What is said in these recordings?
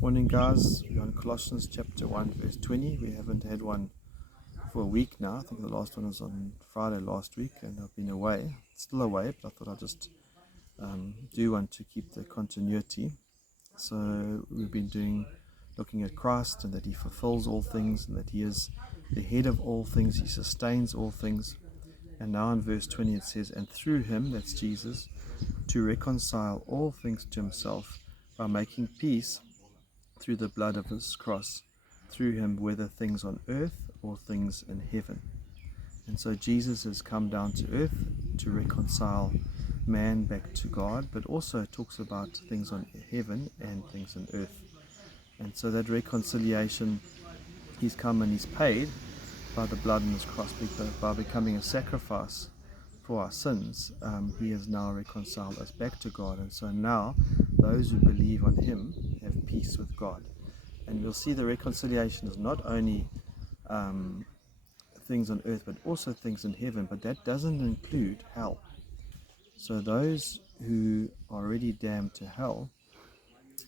Morning, guys. We're on Colossians chapter 1 verse 20. We haven't had one for a week now. I think the last one was on Friday last week, and I've been away, still away, but I thought I'd just do one to keep the continuity. So we've been looking at Christ, and that he fulfills all things, and that he is the head of all things, he sustains all things. And now in verse 20 it says, and through him, that's Jesus, to reconcile all things to himself by making peace through the blood of his cross, through him, whether things on earth or things in heaven. And so Jesus has come down to earth to reconcile man back to God, but also talks about things on heaven and things on earth. And so that reconciliation, he's come and he's paid by the blood on his cross, by becoming a sacrifice for our sins. He has now reconciled us back to God, and so now those who believe on him have peace with God. And we'll see the reconciliation is not only things on earth, but also things in heaven, but that doesn't include hell. So those who are already damned to hell,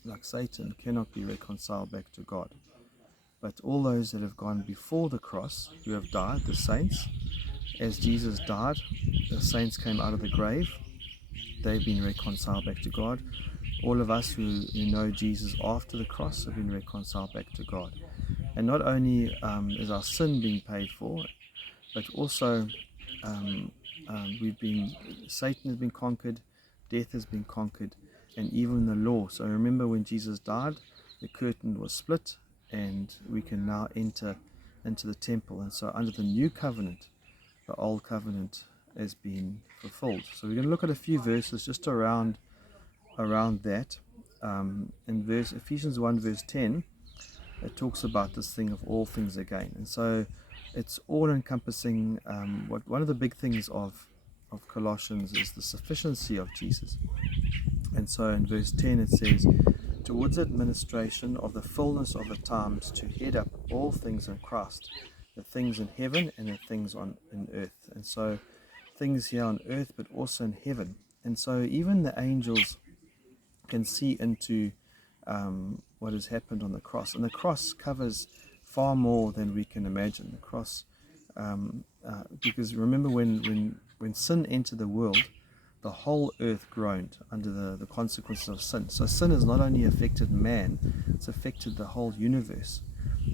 like Satan, cannot be reconciled back to God. But all those that have gone before the cross, who have died, the saints, as Jesus died, the saints came out of the grave, they've been reconciled back to God. All of us who know Jesus after the cross have been reconciled back to God. And not only is our sin being paid for, but also Satan has been conquered, death has been conquered, and even the law. So remember, when Jesus died, the curtain was split, and we can now enter into the temple. And so under the new covenant, the old covenant has been fulfilled. So we're going to look at a few verses just around that. In Ephesians 1 verse 10, it talks about this thing of all things again. And so it's all encompassing. One of the big things of Colossians is the sufficiency of Jesus. And so in verse 10 it says, towards administration of the fullness of the times, to head up all things in Christ, the things in heaven and the things in earth. And so things here on earth, but also in heaven. And so even the angels can see into what has happened on the cross. And the cross covers far more than we can imagine. The cross, because remember, when sin entered the world, the whole earth groaned under the consequences of sin. So sin has not only affected man, it's affected the whole universe,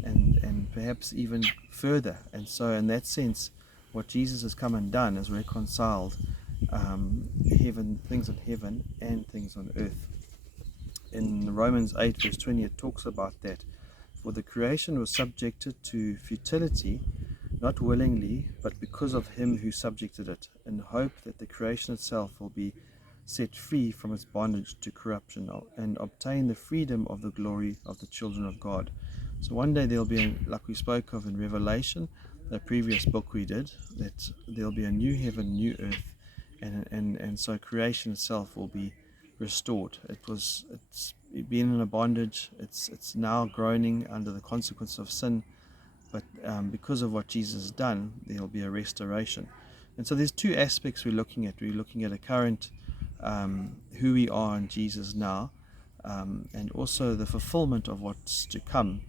and perhaps even further. And so in that sense, what Jesus has come and done is reconciled things in heaven and things on earth. In Romans 8 verse 20 it talks about that. For the creation was subjected to futility, not willingly, but because of him who subjected it, in hope that the creation itself will be set free from its bondage to corruption and obtain the freedom of the glory of the children of God. So one day there'll be, like we spoke of in Revelation, the previous book we did, that there'll be a new heaven, new earth, and so creation itself will be restored. It's been in a bondage. It's now groaning under the consequence of sin, but because of what Jesus has done, there'll be a restoration. And so there's two aspects we're looking at. We're looking at a current who we are in Jesus now, and also the fulfillment of what's to come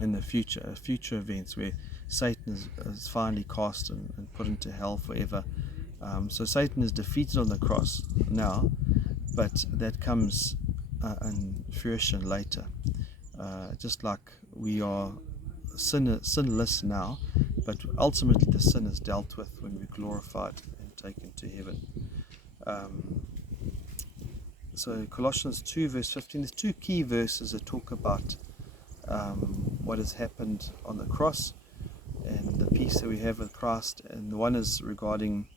in the future events where Satan is finally cast and put into hell forever. So Satan is defeated on the cross now, but that comes in fruition later. Just like we are sinless now, but ultimately the sin is dealt with when we're glorified and taken to heaven. So Colossians 2 verse 15, there's two key verses that talk about what has happened on the cross and the peace that we have with Christ. And the one is regarding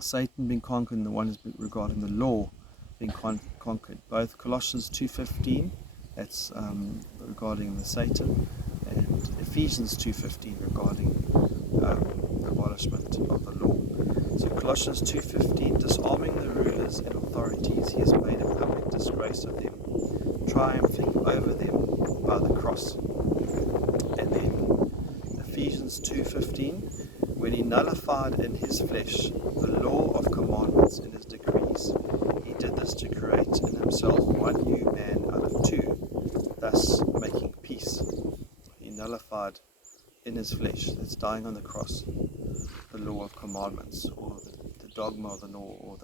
Satan being conquered, and the one is regarding the law being conquered. Both Colossians 2:15, that's regarding the Satan, and Ephesians 2:15 regarding the abolishment of the law. So Colossians 2:15, disarming the rulers and authorities, he has made a public disgrace of them, triumphing over them by the cross. And then Ephesians 2:15, when he nullified in his flesh the law of commandments in his decrees, he did this to create in himself one new man out of two, thus making peace. He nullified in his flesh, that's dying on the cross, the law of commandments, or the dogma of the law, or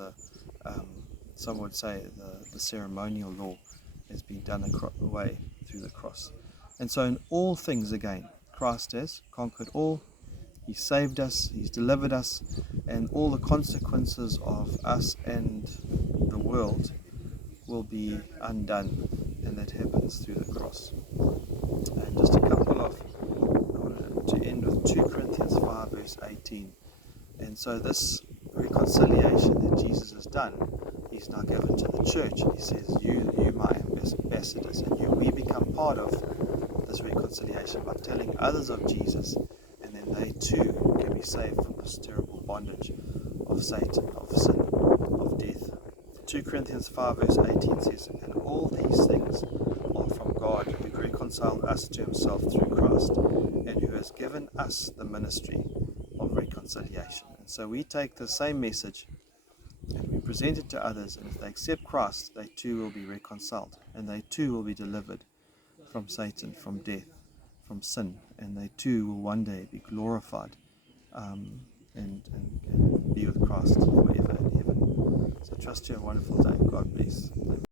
some would say the ceremonial law has been done away through the cross. And so in all things again, Christ has conquered all. He saved us, He's delivered us, and all the consequences of us and the world will be undone, and that happens through the cross. And just a couple of, I wanted to end with 2 Corinthians 5 verse 18. And so this reconciliation that Jesus has done, He's now given to the church. He says, you my ambassadors, and we become part of this reconciliation by telling others of Jesus, and then they too can be saved from this terrible bondage of Satan, of sin, of death. 2 Corinthians 5 verse 18 says, and all these things are from God, who reconciled us to Himself through Christ, and who has given us the ministry of reconciliation. And so we take the same message and we present it to others, and if they accept Christ, they too will be reconciled, and they too will be delivered from Satan, from death, from sin, and they too will one day be glorified and be with Christ forever in heaven. So trust you a wonderful day. God bless.